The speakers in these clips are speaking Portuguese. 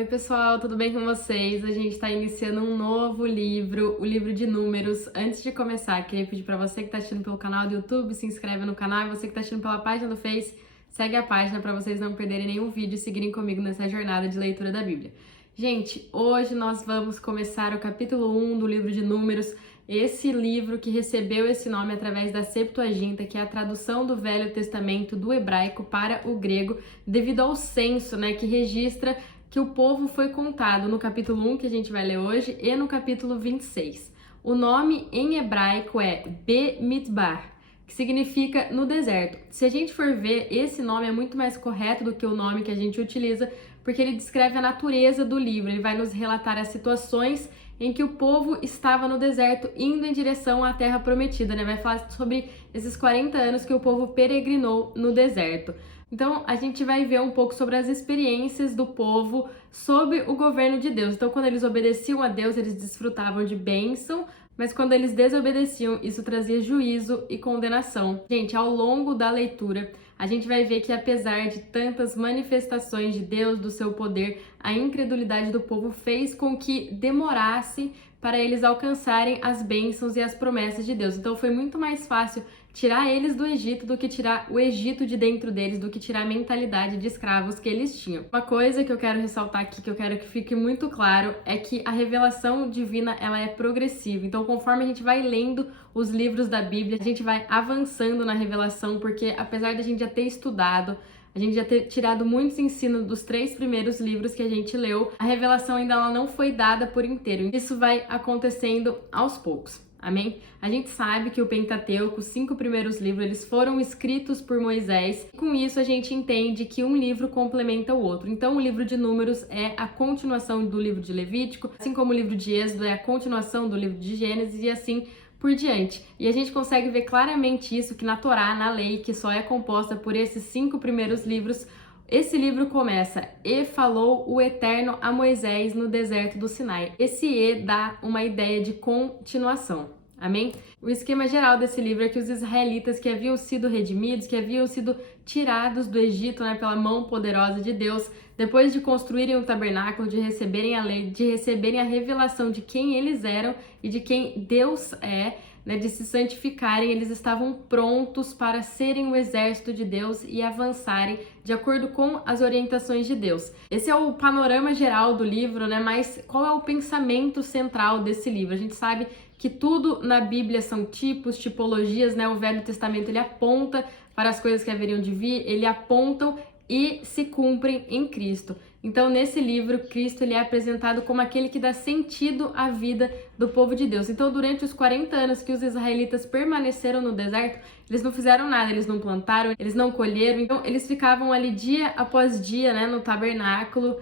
Oi pessoal, tudo bem com vocês? A gente está iniciando um novo livro, o livro de Números. Antes de começar, queria pedir para você que está assistindo pelo canal do YouTube, se inscreve no canal, e você que está assistindo pela página do Face, segue a página para vocês não perderem nenhum vídeo e seguirem comigo nessa jornada de leitura da Bíblia. Gente, hoje nós vamos começar o capítulo 1 do livro de Números, esse livro que recebeu esse nome através da Septuaginta, que é a tradução do Velho Testamento do hebraico para o grego, devido ao censo, que registra que o povo foi contado no capítulo 1, que a gente vai ler hoje, e no capítulo 26. O nome em hebraico é Bemidbar, que significa no deserto. Se a gente for ver, esse nome é muito mais correto do que o nome que a gente utiliza, porque ele descreve a natureza do livro, ele vai nos relatar as situações em que o povo estava no deserto indo em direção à terra prometida, Vai falar sobre esses 40 anos que o povo peregrinou no deserto. Então, a gente vai ver um pouco sobre as experiências do povo sob o governo de Deus. Então, quando eles obedeciam a Deus, eles desfrutavam de bênção, mas quando eles desobedeciam, isso trazia juízo e condenação. Gente, ao longo da leitura, a gente vai ver que apesar de tantas manifestações de Deus, do seu poder, a incredulidade do povo fez com que demorasse para eles alcançarem as bênçãos e as promessas de Deus. Então foi muito mais fácil tirar eles do Egito do que tirar o Egito de dentro deles, do que tirar a mentalidade de escravos que eles tinham. Uma coisa que eu quero ressaltar aqui, que eu quero que fique muito claro, é que a revelação divina, ela é progressiva. Então, conforme a gente vai lendo os livros da Bíblia, a gente vai avançando na revelação, porque apesar de a gente já ter estudado, a gente já ter tirado muitos ensinos dos 3 primeiros livros que a gente leu, a revelação ainda ela não foi dada por inteiro. Isso vai acontecendo aos poucos. Amém? A gente sabe que o Pentateuco, os 5 primeiros livros, eles foram escritos por Moisés. Com isso, a gente entende que um livro complementa o outro. Então, o livro de Números é a continuação do livro de Levítico, assim como o livro de Êxodo é a continuação do livro de Gênesis e assim por diante. E a gente consegue ver claramente isso, que na Torá, na lei, que só é composta por esses 5 primeiros livros, esse livro começa: "E falou o Eterno a Moisés no deserto do Sinai". Esse "e" dá uma ideia de continuação. Amém? O esquema geral desse livro é que os israelitas que haviam sido redimidos, que haviam sido tirados do Egito, pela mão poderosa de Deus, depois de construírem o tabernáculo, de receberem a lei, de receberem a revelação de quem eles eram e de quem Deus é, de se santificarem, eles estavam prontos para serem o exército de Deus e avançarem de acordo com as orientações de Deus. Esse é o panorama geral do livro, mas qual é o pensamento central desse livro? A gente sabe que tudo na Bíblia são tipos, tipologias, O Velho Testamento ele aponta para as coisas que haveriam de vir, ele apontam e se cumprem em Cristo. Então, nesse livro, Cristo ele é apresentado como aquele que dá sentido à vida do povo de Deus. Então, durante os 40 anos que os israelitas permaneceram no deserto, eles não fizeram nada, eles não plantaram, eles não colheram, então eles ficavam ali dia após dia, no tabernáculo.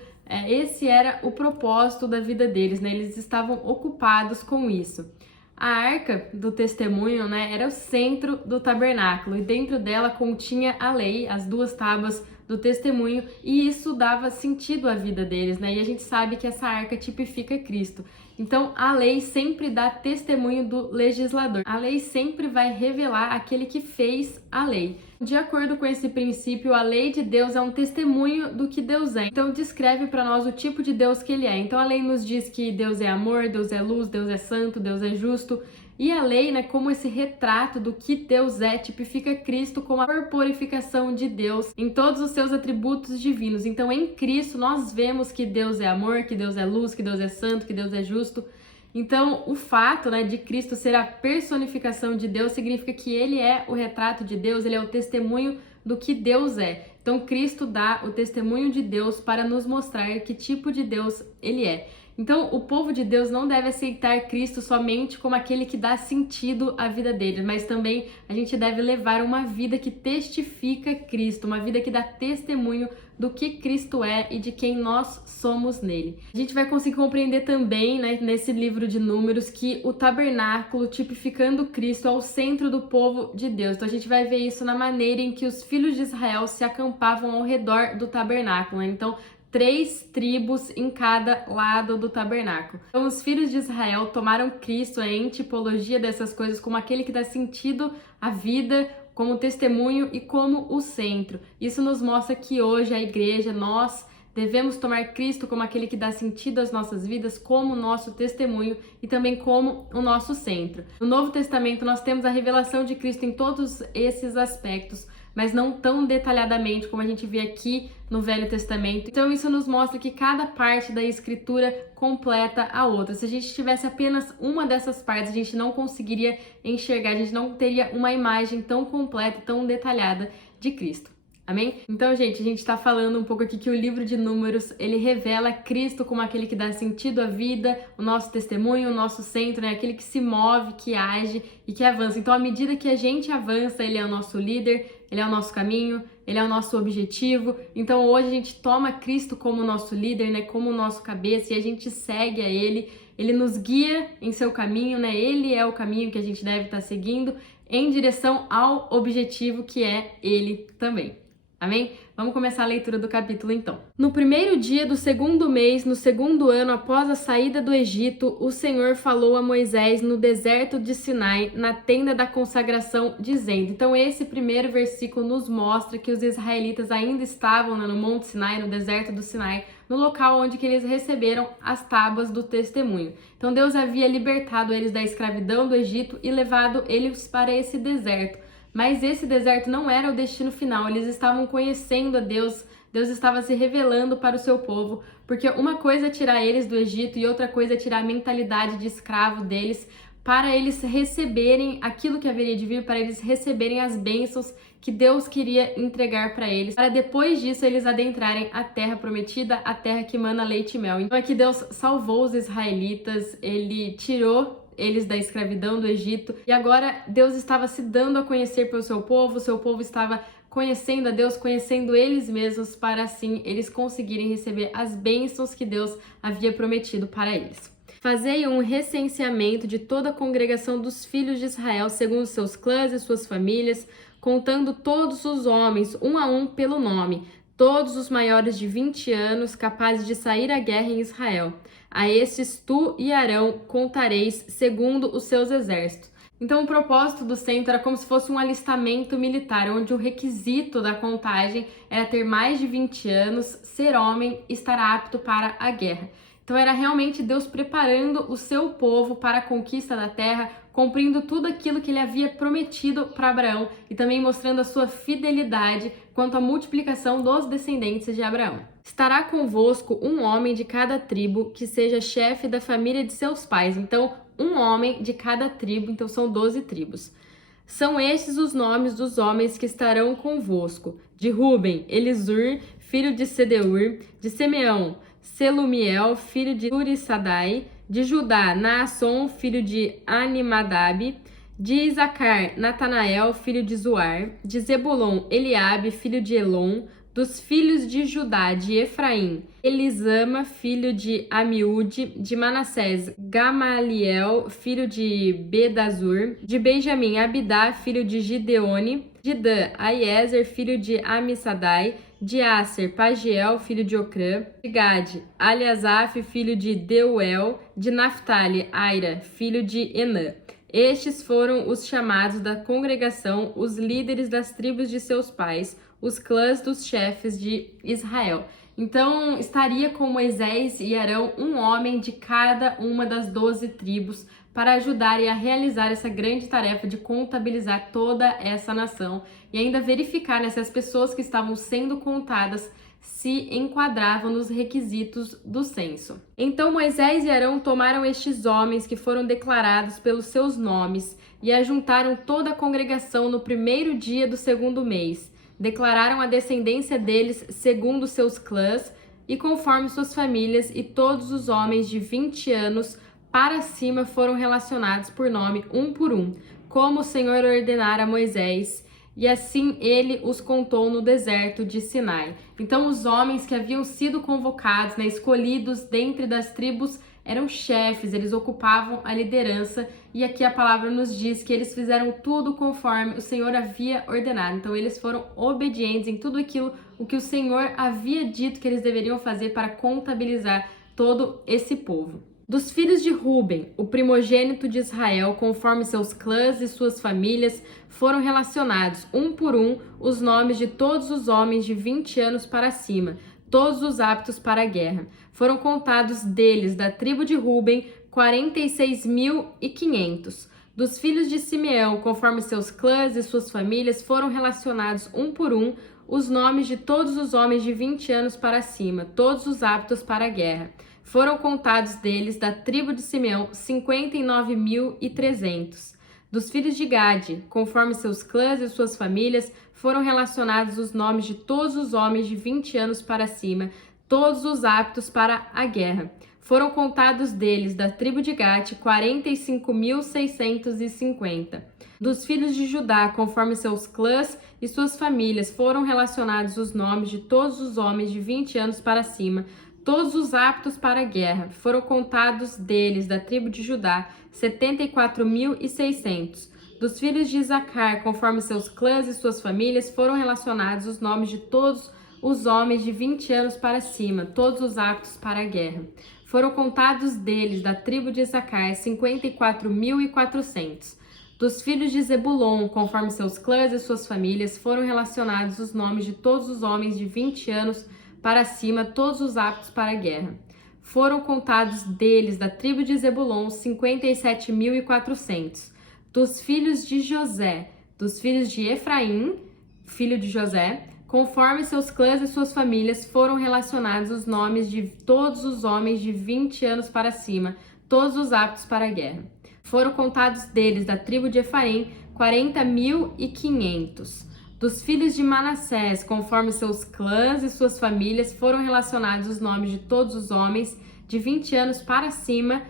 Esse era o propósito da vida deles, Eles estavam ocupados com isso. A arca do testemunho, era o centro do tabernáculo e dentro dela continha a lei, as 2 tábuas do testemunho, e isso dava sentido à vida deles, E a gente sabe que essa arca tipifica Cristo. Então, a lei sempre dá testemunho do legislador. A lei sempre vai revelar aquele que fez a lei. De acordo com esse princípio, a lei de Deus é um testemunho do que Deus é. Então, descreve para nós o tipo de Deus que ele é. Então, a lei nos diz que Deus é amor, Deus é luz, Deus é santo, Deus é justo. E a lei, como esse retrato do que Deus é, tipifica Cristo como a corporificação de Deus em todos os seus atributos divinos. Então, em Cristo, nós vemos que Deus é amor, que Deus é luz, que Deus é santo, que Deus é justo. Então, o fato, de Cristo ser a personificação de Deus significa que ele é o retrato de Deus, ele é o testemunho do que Deus é. Então, Cristo dá o testemunho de Deus para nos mostrar que tipo de Deus ele é. Então, o povo de Deus não deve aceitar Cristo somente como aquele que dá sentido à vida deles, mas também a gente deve levar uma vida que testifica Cristo, uma vida que dá testemunho do que Cristo é e de quem nós somos nele. A gente vai conseguir compreender também, nesse livro de Números, que o tabernáculo, tipificando Cristo, é o centro do povo de Deus. Então, a gente vai ver isso na maneira em que os filhos de Israel se acampavam ao redor do tabernáculo, Então, 3 tribos em cada lado do tabernáculo. Então, os filhos de Israel tomaram Cristo em tipologia dessas coisas como aquele que dá sentido à vida, como testemunho e como o centro. Isso nos mostra que hoje a igreja, nós devemos tomar Cristo como aquele que dá sentido às nossas vidas, como o nosso testemunho e também como o nosso centro. No Novo Testamento nós temos a revelação de Cristo em todos esses aspectos, mas não tão detalhadamente como a gente vê aqui no Velho Testamento. Então isso nos mostra que cada parte da Escritura completa a outra. Se a gente tivesse apenas uma dessas partes, a gente não conseguiria enxergar, a gente não teria uma imagem tão completa, tão detalhada de Cristo. Amém? Então, gente, a gente tá falando um pouco aqui que o livro de Números, ele revela Cristo como aquele que dá sentido à vida, o nosso testemunho, o nosso centro, né? Aquele que se move, que age e que avança. Então, à medida que a gente avança, ele é o nosso líder, ele é o nosso caminho, ele é o nosso objetivo. Então, hoje a gente toma Cristo como nosso líder, né? Como o nosso cabeça, e a gente segue a ele. Ele nos guia em seu caminho, né? Ele é o caminho que a gente deve estar seguindo em direção ao objetivo que é ele também. Amém? Vamos começar a leitura do capítulo então. No primeiro dia do segundo mês, no segundo ano após a saída do Egito, o Senhor falou a Moisés no deserto de Sinai, na tenda da consagração, dizendo. Então esse primeiro versículo nos mostra que os israelitas ainda estavam no Monte Sinai, no deserto do Sinai, no local onde que eles receberam as tábuas do testemunho. Então Deus havia libertado eles da escravidão do Egito e levado eles para esse deserto. Mas esse deserto não era o destino final, eles estavam conhecendo a Deus, Deus estava se revelando para o seu povo, porque uma coisa é tirar eles do Egito e outra coisa é tirar a mentalidade de escravo deles, para eles receberem aquilo que haveria de vir, para eles receberem as bênçãos que Deus queria entregar para eles, para depois disso eles adentrarem a terra prometida, a terra que mana leite e mel. Então aqui Deus salvou os israelitas, ele tirou eles da escravidão do Egito, e agora Deus estava se dando a conhecer pelo seu povo, o seu povo estava conhecendo a Deus, conhecendo eles mesmos, para assim eles conseguirem receber as bênçãos que Deus havia prometido para eles. Fazei um recenseamento de toda a congregação dos filhos de Israel, segundo seus clãs e suas famílias, contando todos os homens, um a um pelo nome, todos os maiores de 20 anos, capazes de sair à guerra em Israel. A estes tu e Arão contareis segundo os seus exércitos. Então o propósito do centro era como se fosse um alistamento militar, onde o requisito da contagem era ter mais de 20 anos, ser homem e estar apto para a guerra. Então era realmente Deus preparando o seu povo para a conquista da terra, cumprindo tudo aquilo que ele havia prometido para Abraão e também mostrando a sua fidelidade quanto à multiplicação dos descendentes de Abraão. Estará convosco um homem de cada tribo que seja chefe da família de seus pais. Então, um homem de cada tribo, então são 12 tribos. São estes os nomes dos homens que estarão convosco. De Ruben, Elisur, filho de Sedeur, de Simeão, Selumiel, filho de Zurissadai, de Judá, Naasson, filho de Animadab, de Isacar, Natanael, filho de Zuar, de Zebulon, Eliabe, filho de Elon, dos filhos de Judá, de Efraim, Elisama, filho de Amiúde, de Manassés, Gamaliel, filho de Bedazur, de Benjamim, Abidá, filho de Gideone, de Dan, Aiezer, filho de Amissadai, de Aser, Pagiel, filho de Ocrã, de Gade, Aliasaf, filho de Deuel, de Naphtali, Aira, filho de Enã. Estes foram os chamados da congregação, os líderes das tribos de seus pais, os clãs dos chefes de Israel. Então, estaria com Moisés e Arão um homem de cada uma das 12 tribos para ajudarem a realizar essa grande tarefa de contabilizar toda essa nação e ainda verificar, né, se as pessoas que estavam sendo contadas se enquadravam nos requisitos do censo. Então Moisés e Arão tomaram estes homens que foram declarados pelos seus nomes e ajuntaram toda a congregação no primeiro dia do segundo mês. Declararam a descendência deles segundo seus clãs e conforme suas famílias, e todos os homens de 20 anos para cima foram relacionados por nome, um por um, como o Senhor ordenara a Moisés, e assim ele os contou no deserto de Sinai. Então os homens que haviam sido convocados, né, escolhidos dentre das tribos, eram chefes, eles ocupavam a liderança, e aqui a palavra nos diz que eles fizeram tudo conforme o Senhor havia ordenado. Então eles foram obedientes em tudo aquilo o que o Senhor havia dito que eles deveriam fazer para contabilizar todo esse povo. Dos filhos de Ruben, o primogênito de Israel, conforme seus clãs e suas famílias, foram relacionados, um por um, os nomes de todos os homens de 20 anos para cima, todos os aptos para a guerra. Foram contados deles, da tribo de Ruben, 46.500. Dos filhos de Simeão, conforme seus clãs e suas famílias, foram relacionados um por um os nomes de todos os homens de 20 anos para cima, todos os aptos para a guerra. Foram contados deles, da tribo de Simeão, 59.300. Dos filhos de Gade, conforme seus clãs e suas famílias, foram relacionados os nomes de todos os homens de 20 anos para cima, todos os aptos para a guerra. Foram contados deles, da tribo de Gade, 45.650. Dos filhos de Judá, conforme seus clãs e suas famílias, foram relacionados os nomes de todos os homens de 20 anos para cima, todos os aptos para a guerra. Foram contados deles, da tribo de Judá, 74.600. Dos filhos de Isacar, conforme seus clãs e suas famílias, foram relacionados os nomes de todos os homens de 20 anos para cima, todos os aptos para a guerra. Foram contados deles, da tribo de Isacar, 54.400. Dos filhos de Zebulon, conforme seus clãs e suas famílias, foram relacionados os nomes de todos os homens de 20 anos para cima, todos os aptos para a guerra. Foram contados deles, da tribo de Zebulon, 57.400. Dos filhos de José, dos filhos de Efraim, filho de José, conforme seus clãs e suas famílias, foram relacionados os nomes de todos os homens de 20 anos para cima, todos os aptos para a guerra. Foram contados deles, da tribo de Efraim, 40.500. Dos filhos de Manassés, conforme seus clãs e suas famílias, foram relacionados os nomes de todos os homens de 20 anos para cima,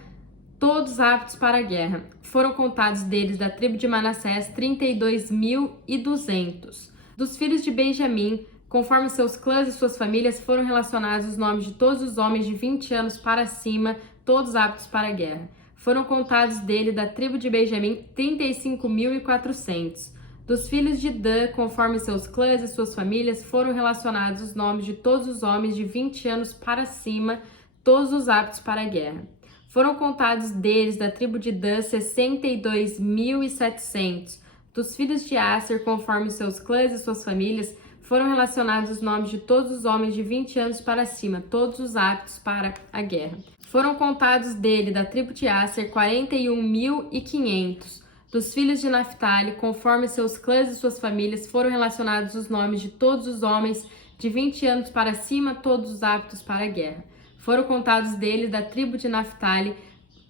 todos aptos para a guerra. Foram contados deles, da tribo de Manassés, 32.200. Dos filhos de Benjamim, conforme seus clãs e suas famílias, foram relacionados os nomes de todos os homens de 20 anos para cima, todos aptos para a guerra. Foram contados dele, da tribo de Benjamim, 35.400. Dos filhos de Dan, conforme seus clãs e suas famílias, foram relacionados os nomes de todos os homens de 20 anos para cima, todos os aptos para a guerra. Foram contados deles, da tribo de Dan, 62.700. Dos filhos de Aser, conforme seus clãs e suas famílias, foram relacionados os nomes de todos os homens de 20 anos para cima, todos os aptos para a guerra. Foram contados dele, da tribo de Aser, 41.500. Dos filhos de Naphtali, conforme seus clãs e suas famílias, foram relacionados os nomes de todos os homens de 20 anos para cima, todos os aptos para a guerra. Foram contados dele, da tribo de Naphtali,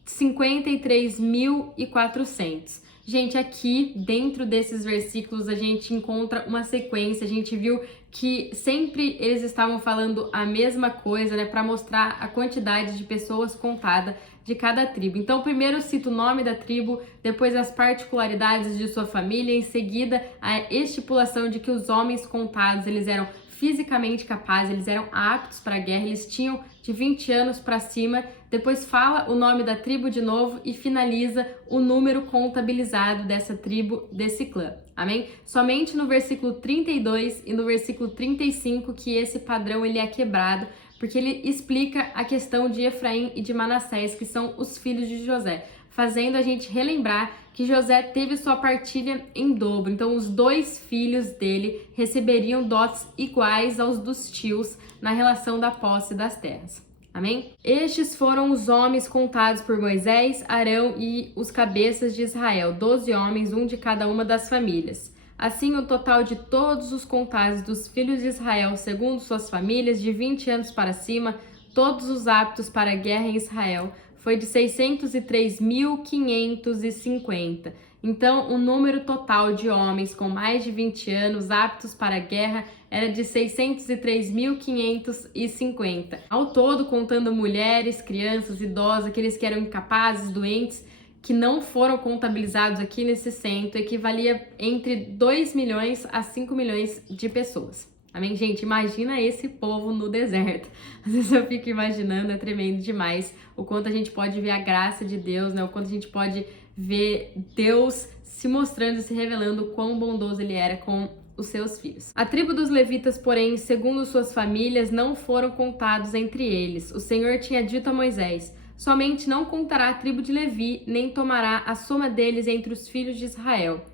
53.400. Gente, aqui dentro desses versículos a gente encontra uma sequência, a gente viu que sempre eles estavam falando a mesma coisa, né, para mostrar a quantidade de pessoas contada de cada tribo. Então, primeiro cita o nome da tribo, depois as particularidades de sua família, em seguida a estipulação de que os homens contados, eles eram fisicamente capazes, eles eram aptos para a guerra, eles tinham de 20 anos para cima. Depois fala o nome da tribo de novo e finaliza o número contabilizado dessa tribo, desse clã. Amém? Somente no versículo 32 e no versículo 35 que esse padrão ele é quebrado, porque ele explica a questão de Efraim e de Manassés, que são os filhos de José, fazendo a gente relembrar que José teve sua partilha em dobro. Então, os dois filhos dele receberiam dotes iguais aos dos tios na relação da posse das terras. Amém? Estes foram os homens contados por Moisés, Arão e os cabeças de Israel, 12 homens, um de cada uma das famílias. Assim, o total de todos os contados dos filhos de Israel, segundo suas famílias, de 20 anos para cima, todos os aptos para a guerra em Israel, foi de 603.550. Então, o número total de homens com mais de 20 anos aptos para a guerra era de 603.550. Ao todo, contando mulheres, crianças, idosos, aqueles que eram incapazes, doentes, que não foram contabilizados aqui nesse centro, equivalia entre 2 milhões a 5 milhões de pessoas. Amém, gente? Imagina esse povo no deserto. Às vezes eu fico imaginando, é tremendo demais o quanto a gente pode ver a graça de Deus, né? O quanto a gente pode ver Deus se mostrando e se revelando o quão bondoso Ele era com os seus filhos. A tribo dos levitas, porém, segundo suas famílias, não foram contados entre eles. O Senhor tinha dito a Moisés: somente não contará a tribo de Levi, nem tomará a soma deles entre os filhos de Israel.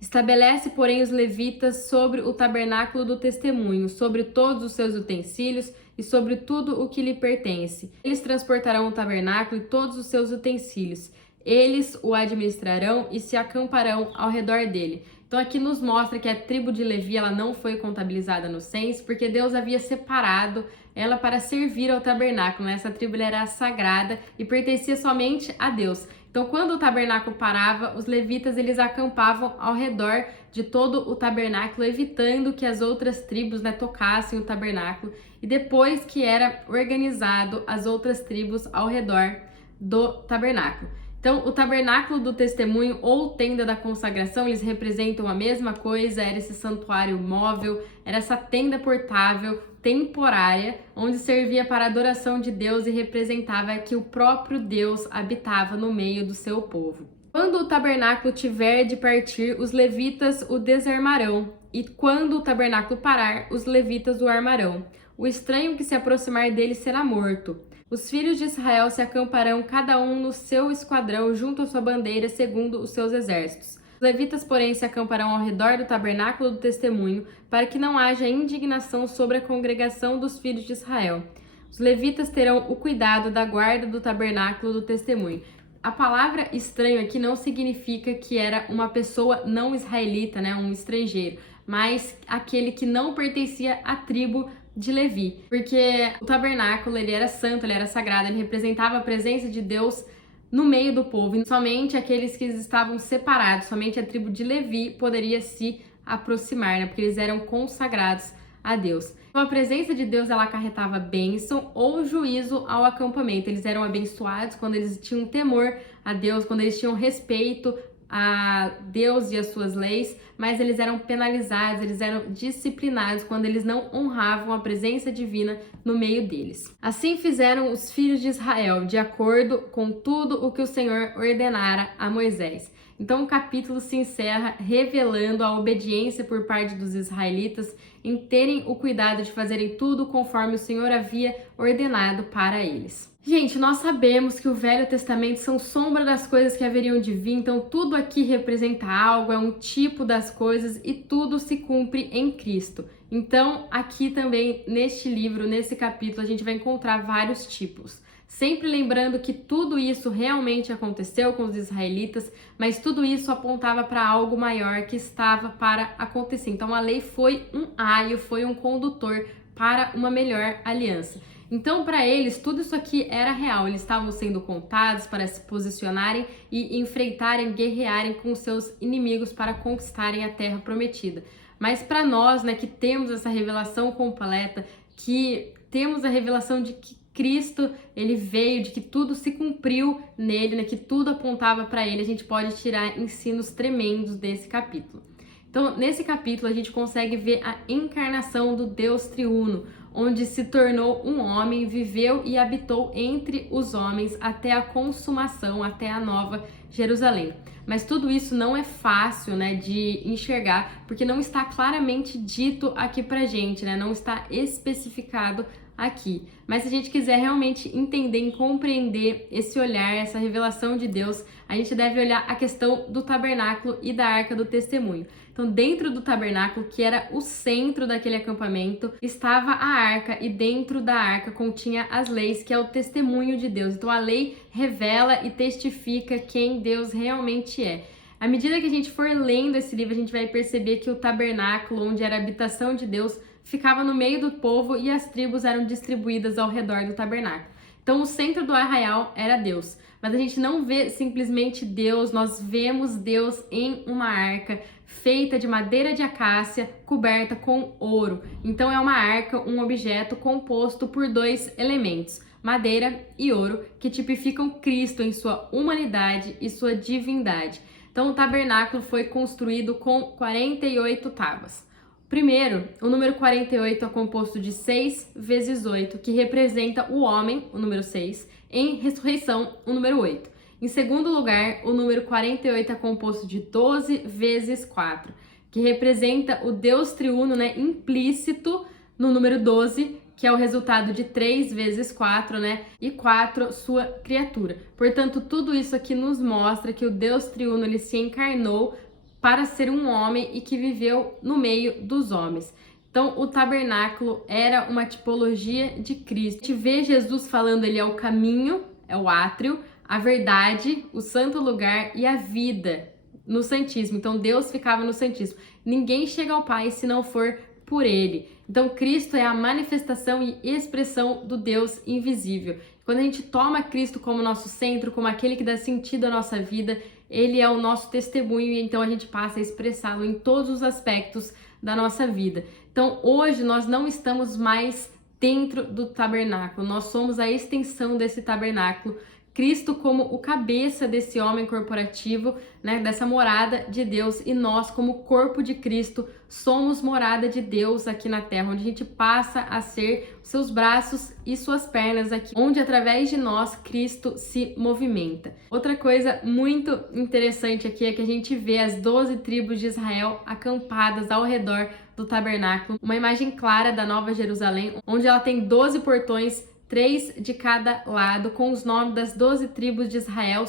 Estabelece, porém, os levitas sobre o tabernáculo do testemunho, sobre todos os seus utensílios e sobre tudo o que lhe pertence. Eles transportarão o tabernáculo e todos os seus utensílios. Eles o administrarão e se acamparão ao redor dele. Então aqui nos mostra que a tribo de Levi ela não foi contabilizada no censo, porque Deus havia separado ela para servir ao tabernáculo. Essa tribo era sagrada e pertencia somente a Deus. Então quando o tabernáculo parava, os levitas eles acampavam ao redor de todo o tabernáculo, evitando que as outras tribos tocassem o tabernáculo. E depois que era organizado as outras tribos ao redor do tabernáculo. Então, o tabernáculo do testemunho ou tenda da consagração, eles representam a mesma coisa, era esse santuário móvel, era essa tenda portável, temporária, onde servia para a adoração de Deus e representava que o próprio Deus habitava no meio do seu povo. Quando o tabernáculo tiver de partir, os levitas o desarmarão, e quando o tabernáculo parar, os levitas o armarão. O estranho que se aproximar dele será morto. Os filhos de Israel se acamparão cada um no seu esquadrão junto à sua bandeira, segundo os seus exércitos. Os levitas, porém, se acamparão ao redor do tabernáculo do testemunho, para que não haja indignação sobre a congregação dos filhos de Israel. Os levitas terão o cuidado da guarda do tabernáculo do testemunho. A palavra estranho aqui não significa que era uma pessoa não israelita, um estrangeiro, mas aquele que não pertencia à tribo de Levi, porque o tabernáculo ele era santo, ele era sagrado, ele representava a presença de Deus no meio do povo, e somente aqueles que estavam separados, somente a tribo de Levi poderia se aproximar, porque eles eram consagrados a Deus. Então a presença de Deus ela acarretava bênção ou juízo ao acampamento. Eles eram abençoados quando eles tinham temor a Deus, quando eles tinham respeito a Deus e as suas leis, mas eles eram penalizados, eles eram disciplinados quando eles não honravam a presença divina no meio deles. Assim fizeram os filhos de Israel, de acordo com tudo o que o Senhor ordenara a Moisés. Então o capítulo se encerra revelando a obediência por parte dos israelitas em terem o cuidado de fazerem tudo conforme o Senhor havia ordenado para eles. Gente, nós sabemos que o Velho Testamento são sombra das coisas que haveriam de vir, então tudo aqui representa algo, é um tipo das coisas e tudo se cumpre em Cristo. Então, aqui também, neste livro, nesse capítulo, a gente vai encontrar vários tipos. Sempre lembrando que tudo isso realmente aconteceu com os israelitas, mas tudo isso apontava para algo maior que estava para acontecer. Então, a lei foi um aio, foi um condutor para uma melhor aliança. Então, para eles, tudo isso aqui era real. Eles estavam sendo contados para se posicionarem e enfrentarem, guerrearem com seus inimigos para conquistarem a terra prometida. Mas para nós, que temos essa revelação completa, que temos a revelação de que Cristo, ele veio, de que tudo se cumpriu nele, que tudo apontava para ele, a gente pode tirar ensinos tremendos desse capítulo. Então, nesse capítulo, a gente consegue ver a encarnação do Deus triuno, onde se tornou um homem, viveu e habitou entre os homens até a consumação, até a nova Jerusalém. Mas tudo isso não é fácil, de enxergar, porque não está claramente dito aqui pra gente, não está especificado aqui. Mas se a gente quiser realmente entender e compreender esse olhar, essa revelação de Deus, a gente deve olhar a questão do tabernáculo e da arca do testemunho. Então, dentro do tabernáculo, que era o centro daquele acampamento, estava a arca, e dentro da arca continha as leis, que é o testemunho de Deus. Então, a lei revela e testifica quem Deus realmente é. À medida que a gente for lendo esse livro, a gente vai perceber que o tabernáculo, onde era a habitação de Deus, ficava no meio do povo e as tribos eram distribuídas ao redor do tabernáculo. Então, o centro do arraial era Deus. Mas a gente não vê simplesmente Deus, nós vemos Deus em uma arca feita de madeira de acácia, coberta com ouro. Então é uma arca, um objeto composto por dois elementos, madeira e ouro, que tipificam Cristo em sua humanidade e sua divindade. Então o tabernáculo foi construído com 48 tábuas. Primeiro, o número 48 é composto de 6 vezes 8, que representa o homem, o número 6, em ressurreição, o número 8. Em segundo lugar, o número 48 é composto de 12 vezes 4, que representa o Deus triuno, implícito no número 12, que é o resultado de 3 vezes 4, e 4, sua criatura. Portanto, tudo isso aqui nos mostra que o Deus triuno, ele se encarnou para ser um homem e que viveu no meio dos homens. Então, o tabernáculo era uma tipologia de Cristo. A gente vê Jesus falando, ele é o caminho, é o átrio, a verdade, o santo lugar e a vida no Santíssimo. Então, Deus ficava no Santíssimo. Ninguém chega ao Pai se não for por ele. Então, Cristo é a manifestação e expressão do Deus invisível. Quando a gente toma Cristo como nosso centro, como aquele que dá sentido à nossa vida, ele é o nosso testemunho e então a gente passa a expressá-lo em todos os aspectos da nossa vida. Então, hoje nós não estamos mais dentro do tabernáculo, nós somos a extensão desse tabernáculo. Cristo como o cabeça desse homem corporativo, né, dessa morada de Deus, e nós como corpo de Cristo somos morada de Deus aqui na terra, onde a gente passa a ser seus braços e suas pernas aqui, onde através de nós Cristo se movimenta. Outra coisa muito interessante aqui é que a gente vê as 12 tribos de Israel acampadas ao redor do tabernáculo, uma imagem clara da Nova Jerusalém, onde ela tem 12 portões, 3 de cada lado, com os nomes das 12 tribos de Israel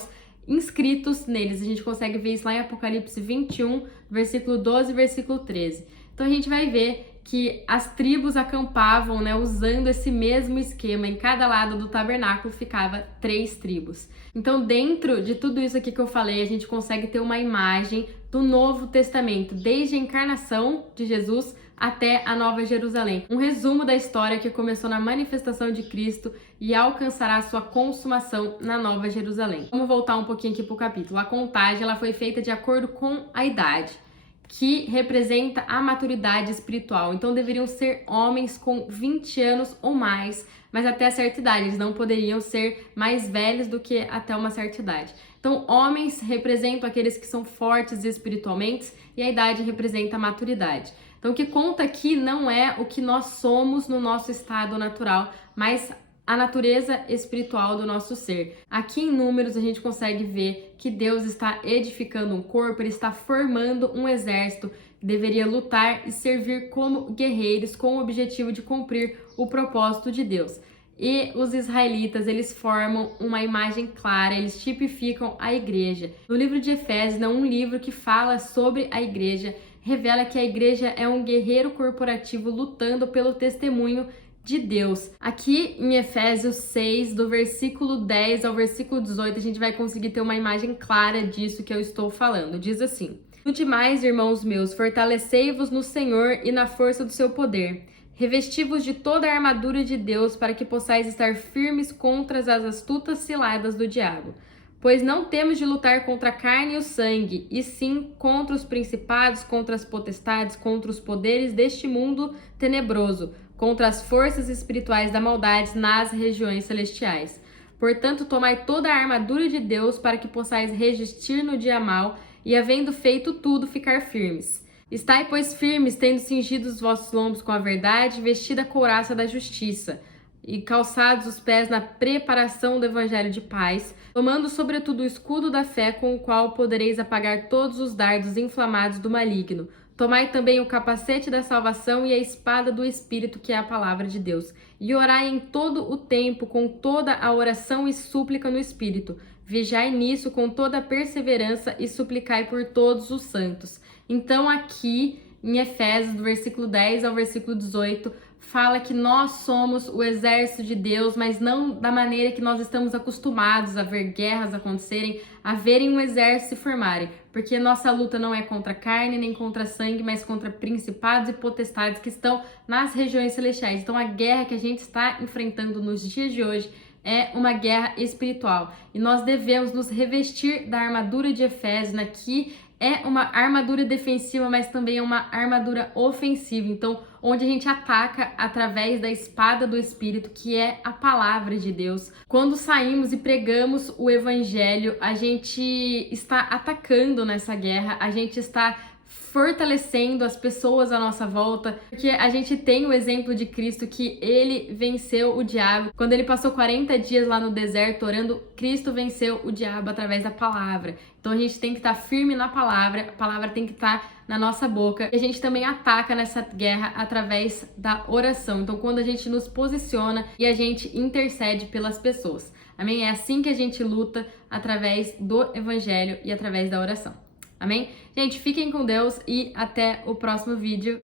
inscritos neles. A gente consegue ver isso lá em Apocalipse 21, versículo 12 e versículo 13. Então a gente vai ver que as tribos acampavam, né, usando esse mesmo esquema. Em cada lado do tabernáculo ficava 3 tribos. Então, dentro de tudo isso aqui que eu falei, a gente consegue ter uma imagem do Novo Testamento, desde a encarnação de Jesus até a Nova Jerusalém. Um resumo da história que começou na manifestação de Cristo e alcançará sua consumação na Nova Jerusalém. Vamos voltar um pouquinho aqui para o capítulo. A contagem ela foi feita de acordo com a idade, que representa a maturidade espiritual. Então deveriam ser homens com 20 anos ou mais, mas até certa idade. Eles não poderiam ser mais velhos do que até uma certa idade. Então homens representam aqueles que são fortes espiritualmente e a idade representa a maturidade. Então o que conta aqui não é o que nós somos no nosso estado natural, mas a natureza espiritual do nosso ser. Aqui em Números a gente consegue ver que Deus está edificando um corpo, ele está formando um exército que deveria lutar e servir como guerreiros com o objetivo de cumprir o propósito de Deus. E os israelitas, eles formam uma imagem clara, eles tipificam a igreja. No livro de Efésios, um livro que fala sobre a igreja, revela que a igreja é um guerreiro corporativo lutando pelo testemunho de Deus. Aqui em Efésios 6, do versículo 10 ao versículo 18, a gente vai conseguir ter uma imagem clara disso que eu estou falando. Diz assim: No demais, irmãos meus, fortalecei-vos no Senhor e na força do seu poder. Revesti-vos de toda a armadura de Deus para que possais estar firmes contra as astutas ciladas do diabo. Pois não temos de lutar contra a carne e o sangue, e sim contra os principados, contra as potestades, contra os poderes deste mundo tenebroso, contra as forças espirituais da maldade nas regiões celestiais. Portanto, tomai toda a armadura de Deus para que possais resistir no dia mau e, havendo feito tudo, ficar firmes. Estai, pois, firmes, tendo cingido os vossos lombos com a verdade, vestida a couraça da justiça, e calçados os pés na preparação do evangelho de paz, tomando sobretudo o escudo da fé, com o qual podereis apagar todos os dardos inflamados do maligno. Tomai também o capacete da salvação e a espada do Espírito, que é a palavra de Deus. E orai em todo o tempo, com toda a oração e súplica no Espírito. Vigiai nisso com toda a perseverança e suplicai por todos os santos. Então aqui em Efésios, do versículo 10 ao versículo 18, fala que nós somos o exército de Deus, mas não da maneira que nós estamos acostumados a ver guerras acontecerem, a verem um exército se formarem, porque nossa luta não é contra carne nem contra sangue, mas contra principados e potestades que estão nas regiões celestiais. Então a guerra que a gente está enfrentando nos dias de hoje é uma guerra espiritual e nós devemos nos revestir da armadura de Efésios, né, que é uma armadura defensiva, mas também é uma armadura ofensiva. Então, onde a gente ataca através da espada do Espírito, que é a palavra de Deus. Quando saímos e pregamos o evangelho, a gente está atacando nessa guerra, a gente está fortalecendo as pessoas à nossa volta, porque a gente tem o exemplo de Cristo, que ele venceu o diabo. Quando ele passou 40 dias lá no deserto orando, Cristo venceu o diabo através da palavra. Então a gente tem que estar firme na palavra, a palavra tem que estar na nossa boca. E a gente também ataca nessa guerra através da oração. Então quando a gente nos posiciona e a gente intercede pelas pessoas. Amém? É assim que a gente luta, através do evangelho e através da oração. Amém? Gente, fiquem com Deus e até o próximo vídeo.